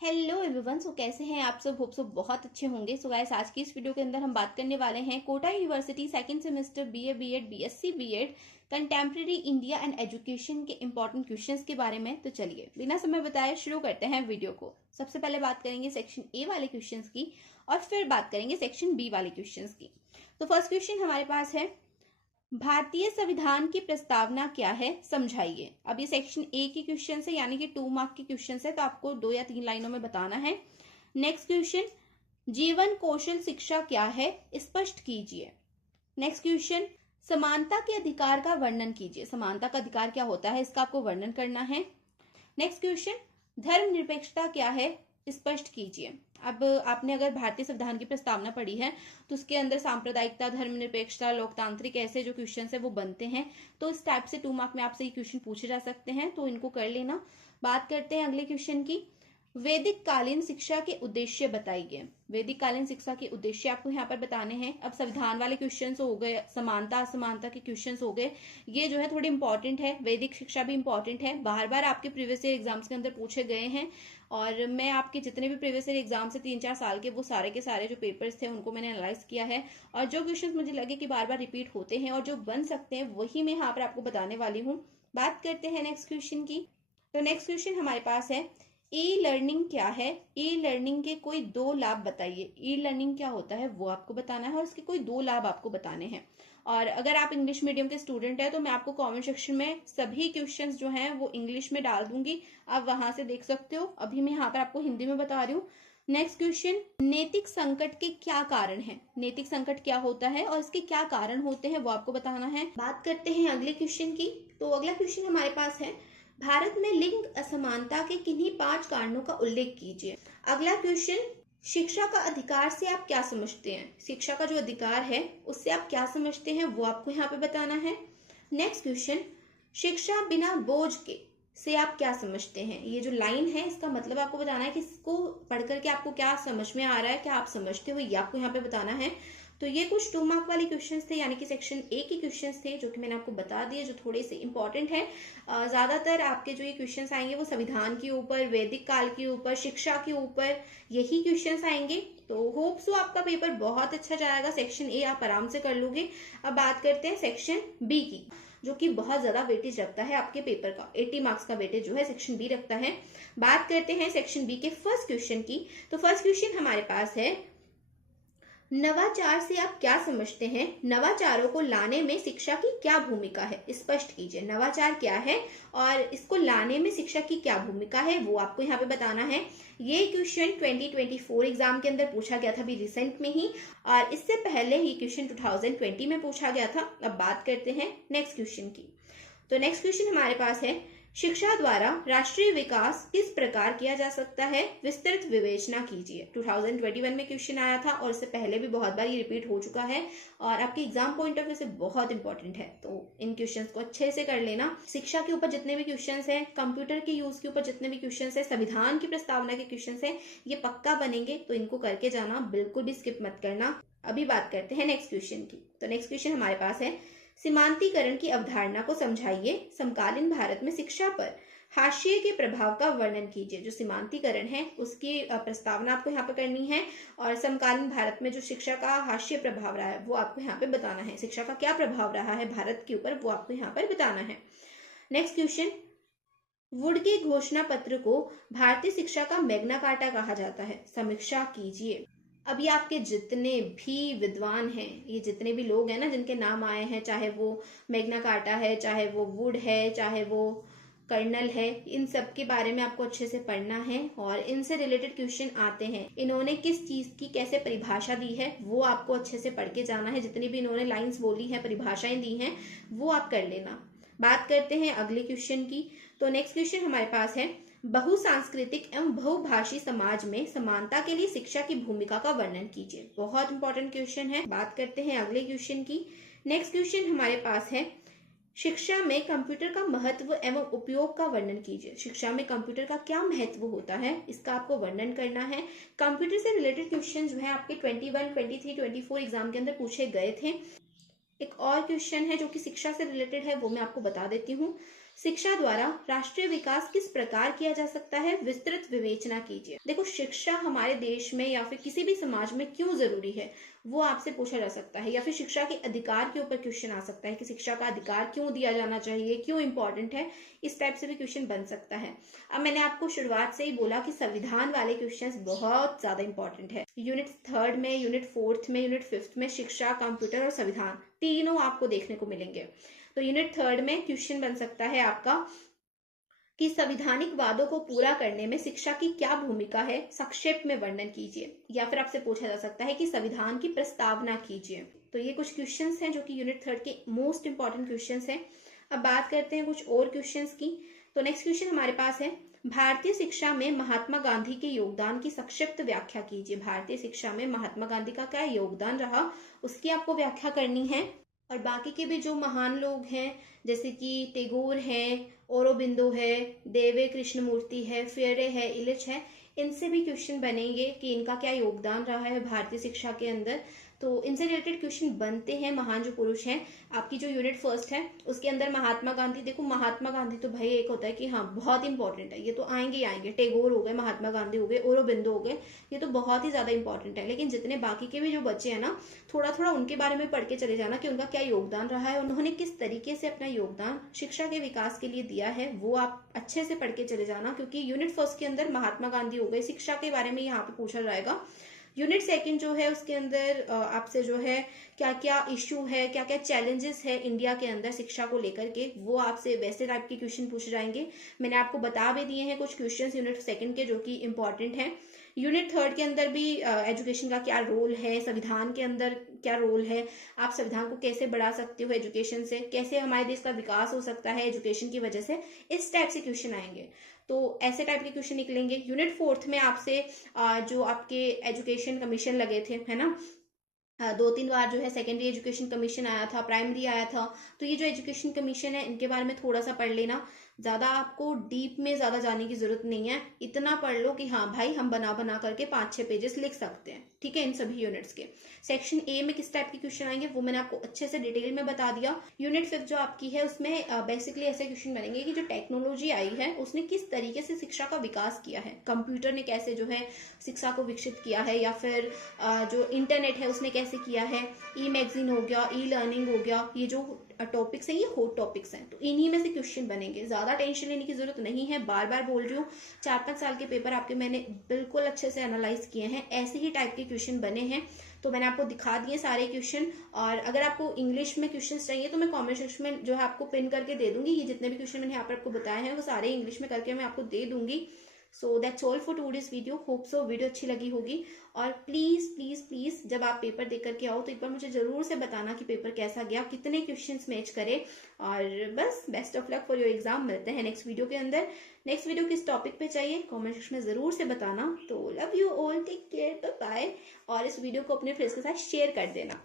Hello everyone. सो कैसे हैं आप सब? होप सो बहुत अच्छे होंगे। सो गाइस, आज की इस वीडियो के अंदर हम बात करने वाले हैं Kota university second semester BA BEd BSc BEd contemporary India and education के इंपॉर्टेंट क्वेश्चंस के बारे में। तो चलिए बिना समय बताए शुरू करते हैं वीडियो को। सबसे पहले बात करेंगे सेक्शन ए वाले क्वेश्चंस की और फिर बात करेंगे सेक्शन बी वाले क्वेश्चंस की। तो फर्स्ट क्वेश्चन हमारे पास है, भारतीय संविधान की प्रस्तावना क्या है, समझाइए। अब ये सेक्शन ए की क्वेश्चन है, यानी कि 2 मार्क के क्वेश्चन है, तो आपको 2 या 3 लाइनों में बताना है। नेक्स्ट क्वेश्चन, जीवन कौशल शिक्षा क्या है, स्पष्ट कीजिए। नेक्स्ट क्वेश्चन, समानता के अधिकार का वर्णन कीजिए। समानता का अधिकार क्या होता है, इसका आपको वर्णन करना है। नेक्स्ट क्वेश्चन, धर्मनिरपेक्षता क्या है, स्पष्ट कीजिए। अब आपने अगर भारतीय संविधान की प्रस्तावना पढ़ी है तो उसके अंदर सांप्रदायिकता, धर्मनिरपेक्षता, लोकतांत्रिक ऐसे जो क्वेश्चन है वो बनते हैं। तो इस टाइप से 2 मार्क में आपसे ये क्वेश्चन पूछे जा सकते हैं, तो इनको कर लेना। बात करते हैं अगले क्वेश्चन की, वैदिक कालीन शिक्षा के उद्देश्य बताइए। वैदिक कालीन शिक्षा के उद्देश्य आपको यहाँ पर बताने हैं। अब संविधान वाले क्वेश्चंस हो गए, समानता असमानता के क्वेश्चंस हो गए, ये जो है थोड़ी इंपॉर्टेंट है। वैदिक शिक्षा भी इंपॉर्टेंट है, बार बार आपके प्रीवियस ईयर एग्जाम्स के अंदर पूछे गए हैं। और मैं आपके जितने भी प्रीवियस ईयर एग्जाम से 3-4 साल के, वो सारे के सारे जो पेपर्स थे उनको मैंने एनालाइज किया है। और जो क्वेश्चंस मुझे लगे कि बार बार रिपीट होते हैं और जो बन सकते हैं, वही मैं यहाँ पर आपको बताने वाली हूँ। बात करते हैं नेक्स्ट क्वेश्चन की। तो नेक्स्ट क्वेश्चन हमारे पास है, ई लर्निंग क्या है, ई लर्निंग के कोई 2 लाभ बताइए। ई लर्निंग क्या होता है वो आपको बताना है और उसके कोई 2 लाभ आपको बताने हैं। और अगर आप इंग्लिश मीडियम के स्टूडेंट हैं तो मैं आपको कमेंट सेक्शन में सभी क्वेश्चंस जो हैं वो इंग्लिश में डाल दूंगी, आप वहां से देख सकते हो। अभी मैं यहाँ पर आपको हिंदी में बता रही हूँ। नेक्स्ट क्वेश्चन, नैतिक संकट के क्या कारण है। नैतिक संकट क्या होता है और इसके क्या कारण होते हैं वो आपको बताना है। बात करते हैं अगले क्वेश्चन की। तो अगला क्वेश्चन हमारे पास है, भारत में लिंग असमानता के किन्हीं 5 कारणों का उल्लेख कीजिए। अगला क्वेश्चन, शिक्षा का अधिकार से आप क्या समझते हैं। शिक्षा का जो अधिकार है उससे आप क्या समझते हैं वो आपको यहाँ पे बताना है। नेक्स्ट क्वेश्चन, शिक्षा बिना बोझ के से आप क्या समझते हैं। ये जो लाइन है इसका मतलब आपको बताना है कि इसको पढ़ करके आपको क्या समझ में आ रहा है, क्या आप समझते हो, ये आपको यहाँ पे बताना है। तो ये कुछ 2 मार्क वाले क्वेश्चंस थे, यानी कि सेक्शन ए के क्वेश्चंस थे, जो कि मैंने आपको बता दिए, जो थोड़े से इंपॉर्टेंट है। ज्यादातर आपके जो ये क्वेश्चंस आएंगे वो संविधान के ऊपर, वैदिक काल के ऊपर, शिक्षा के ऊपर, यही क्वेश्चंस आएंगे। तो होप सो आपका पेपर बहुत अच्छा जाएगा। सेक्शन ए आप आराम से कर लोगे। अब बात करते हैं सेक्शन बी की, जो कि बहुत ज्यादा वेटेज रखता है आपके पेपर का। 80 मार्क्स का वेटेज जो है सेक्शन बी रखता है। बात करते हैं सेक्शन बी के फर्स्ट क्वेश्चन की। तो फर्स्ट क्वेश्चन हमारे पास है, नवाचार से आप क्या समझते हैं, नवाचारों को लाने में शिक्षा की क्या भूमिका है, स्पष्ट कीजिए। नवाचार क्या है और इसको लाने में शिक्षा की क्या भूमिका है वो आपको यहाँ पे बताना है। ये क्वेश्चन 2024 एग्जाम के अंदर पूछा गया था अभी रिसेंट में ही, और इससे पहले ही क्वेश्चन 2020 में पूछा गया था। अब बात करते हैं नेक्स्ट क्वेश्चन की। तो नेक्स्ट क्वेश्चन हमारे पास है, शिक्षा द्वारा राष्ट्रीय विकास किस प्रकार किया जा सकता है, विस्तृत विवेचना कीजिए। 2021 में क्वेश्चन आया था और इससे पहले भी बहुत बार ये रिपीट हो चुका है और आपके एग्जाम पॉइंट ऑफ व्यू से बहुत इंपॉर्टेंट है। तो इन क्वेश्चंस को अच्छे से कर लेना। शिक्षा के ऊपर जितने भी क्वेश्चंस हैं, कंप्यूटर के यूज के ऊपर जितने भी क्वेश्चंस हैं, संविधान की प्रस्तावना के क्वेश्चंस हैं, ये पक्का बनेंगे, तो इनको करके जाना, बिल्कुल भी स्किप मत करना। अभी बात करते हैं नेक्स्ट क्वेश्चन की। तो नेक्स्ट क्वेश्चन हमारे पास है, सीमांतीकरण की अवधारणा को समझाइए। समकालीन भारत में शिक्षा पर हाशिए के प्रभाव का वर्णन कीजिए। जो सीमांतीकरण है उसकी प्रस्तावना आपको यहाँ पे करनी है और समकालीन भारत में जो शिक्षा का हाशिए प्रभाव रहा है वो आपको यहाँ पे बताना है। शिक्षा का क्या प्रभाव रहा है भारत के ऊपर वो आपको यहाँ पर बताना है। नेक्स्ट क्वेश्चन, वुड के घोषणा पत्र को भारतीय शिक्षा का मैग्ना कार्टा कहा जाता है, समीक्षा कीजिए। अभी आपके जितने भी विद्वान हैं, ये जितने भी लोग हैं ना जिनके नाम आए हैं, चाहे वो मैग्ना कार्टा है, चाहे वो वुड है, चाहे वो कर्नल है, इन सब के बारे में आपको अच्छे से पढ़ना है और इनसे रिलेटेड क्वेश्चन आते हैं। इन्होंने किस चीज की कैसे परिभाषा दी है वो आपको अच्छे से पढ़ के जाना है। जितनी भी इन्होंने लाइंस बोली है, परिभाषाएं दी हैं, वो आप कर लेना। बात करते हैं अगले क्वेश्चन की। तो नेक्स्ट क्वेश्चन हमारे पास है, बहुसांस्कृतिक एवं बहुभाषी समाज में समानता के लिए शिक्षा की भूमिका का वर्णन कीजिए। बहुत इंपॉर्टेंट क्वेश्चन है। बात करते हैं अगले क्वेश्चन की। नेक्स्ट क्वेश्चन हमारे पास है, शिक्षा में कंप्यूटर का महत्व एवं उपयोग का वर्णन कीजिए। शिक्षा में कंप्यूटर का क्या महत्व होता है, इसका आपको वर्णन करना है। कंप्यूटर से रिलेटेड क्वेश्चन जो है आपके 21, 23, 24 एग्जाम के अंदर पूछे गए थे। एक और क्वेश्चन है जो कि शिक्षा से रिलेटेड है, वो मैं आपको बता देती हूँ। शिक्षा द्वारा राष्ट्रीय विकास किस प्रकार किया जा सकता है, विस्तृत विवेचना कीजिए। देखो, शिक्षा हमारे देश में या फिर किसी भी समाज में क्यों जरूरी है वो आपसे पूछा जा सकता है, या फिर शिक्षा के अधिकार के ऊपर क्वेश्चन आ सकता है कि शिक्षा का अधिकार क्यों दिया जाना चाहिए, क्यों इंपॉर्टेंट है। इस टाइप से भी क्वेश्चन बन सकता है। अब मैंने आपको शुरुआत से ही बोला कि संविधान वाले क्वेश्चंस बहुत ज्यादा इंपॉर्टेंट है। यूनिट 3 में, यूनिट 4 में, यूनिट 5 में शिक्षा, कंप्यूटर और संविधान तीनों आपको देखने को मिलेंगे। तो यूनिट 3 में क्वेश्चन बन सकता है आपका कि संवैधानिक वादों को पूरा करने में शिक्षा की क्या भूमिका है, संक्षेप में वर्णन कीजिए। या फिर आपसे पूछा जा सकता है कि संविधान की प्रस्तावना कीजिए। तो ये कुछ क्वेश्चंस हैं जो कि यूनिट 3 के मोस्ट इंपॉर्टेंट क्वेश्चंस हैं। अब बात करते हैं कुछ और क्वेश्चंस की। तो नेक्स्ट क्वेश्चन हमारे पास है, भारतीय शिक्षा में महात्मा गांधी के योगदान की संक्षिप्त व्याख्या कीजिए। भारतीय शिक्षा में महात्मा गांधी का क्या योगदान रहा, उसकी आपको व्याख्या करनी है। और बाकी के भी जो महान लोग हैं जैसे कि टैगोर है, औरोबिंदो है, देवे कृष्णमूर्ति है, फेरे है, इलिच है, इनसे भी क्वेश्चन बनेंगे कि इनका क्या योगदान रहा है भारतीय शिक्षा के अंदर। तो इनसे रिलेटेड क्वेश्चन बनते हैं। महान जो पुरुष हैं, आपकी जो यूनिट 1 है उसके अंदर महात्मा गांधी, देखो महात्मा गांधी तो भाई एक होता है कि हाँ बहुत इंपॉर्टेंट है, ये तो आएंगे ही आएंगे। टैगोर हो गए, महात्मा गांधी हो गए, औरोबिंदो हो गए, ये तो बहुत ही ज्यादा इंपॉर्टेंट है। लेकिन जितने बाकी के भी जो बच्चे हैं ना, थोड़ा थोड़ा उनके बारे में पढ़ के चले जाना कि उनका क्या योगदान रहा है, उन्होंने किस तरीके से अपना योगदान शिक्षा के विकास के लिए दिया है, वो आप अच्छे से पढ़ के चले जाना। क्योंकि यूनिट 1 के अंदर महात्मा गांधी हो गए, शिक्षा के बारे में यहाँ पे पूछा जाएगा। यूनिट 2 जो है उसके अंदर आपसे जो है क्या क्या इश्यू है, क्या क्या चैलेंजेस है इंडिया के अंदर शिक्षा को लेकर के, वो आपसे वैसे टाइप के क्वेश्चन पूछे जाएंगे। मैंने आपको बता भी दिए हैं कुछ क्वेश्चंस यूनिट 2 के जो कि इंपॉर्टेंट हैं। यूनिट 3 के अंदर भी एजुकेशन का क्या रोल है, संविधान के अंदर क्या रोल है, आप संविधान को कैसे बढ़ा सकते हो एजुकेशन से, कैसे हमारे देश का विकास हो सकता है एजुकेशन की वजह से, इस टाइप से क्वेश्चन आएंगे। तो ऐसे टाइप के क्वेश्चन निकलेंगे। यूनिट 4 में आपसे जो आपके एजुकेशन कमीशन लगे थे, है ना, 2-3 बार जो है सेकेंडरी एजुकेशन कमीशन आया था, प्राइमरी आया था। तो ये जो एजुकेशन कमीशन है इनके बारे में थोड़ा सा पढ़ लेना। ज्यादा आपको डीप में ज्यादा जाने की जरूरत नहीं है, इतना पढ़ लो कि हाँ भाई हम बना बना करके 5-6 पेजेस लिख सकते हैं। ठीक है, इन सभी यूनिट्स के। सेक्शन ए में किस टाइप के क्वेश्चन आएंगे वो मैंने आपको अच्छे से डिटेल में बता दिया। यूनिट 5 जो आपकी है उसमें बेसिकली ऐसे क्वेश्चन बनेंगे कि जो टेक्नोलॉजी आई है उसने किस तरीके से शिक्षा का विकास किया है, कंप्यूटर ने कैसे जो है शिक्षा को विकसित किया है, या फिर जो इंटरनेट है उसने कैसे किया है, ई मैगजीन हो गया, ई लर्निंग हो गया, ये जो टॉपिक्स हैं ये हॉट टॉपिक्स हैं। तो इन्हीं में से क्वेश्चन बनेंगे, ज्यादा टेंशन लेने की जरूरत नहीं है। बार बार बोल रही हूँ, 4-5 साल के पेपर आपके मैंने बिल्कुल अच्छे से एनालाइज किए हैं, ऐसे ही टाइप के क्वेश्चन बने हैं। तो मैंने आपको दिखा दिए सारे क्वेश्चन। और अगर आपको इंग्लिश में क्वेश्चन चाहिए तो मैं कमेंट सेक्शन में जो है आपको पिन करके दे दूंगी। ये जितने भी क्वेश्चन मैंने यहाँ पर आपको बताए हैं वो सारे इंग्लिश में करके मैं आपको दे दूंगी। So that's all for today's video. Hope so video अच्छी लगी होगी। और प्लीज प्लीज प्लीज जब आप पेपर देख करके आओ तो एक बार मुझे जरूर से बताना कि पेपर कैसा गया, कितने क्वेश्चंस मैच करे। और बस best of luck for your exam. मिलते हैं नेक्स्ट वीडियो के अंदर। नेक्स्ट वीडियो किस टॉपिक पे चाहिए कमेंट सेक्शन में जरूर से बताना। तो love you all, take care, bye bye. और इस वीडियो को अपने फ्रेंड्स के साथ शेयर कर देना।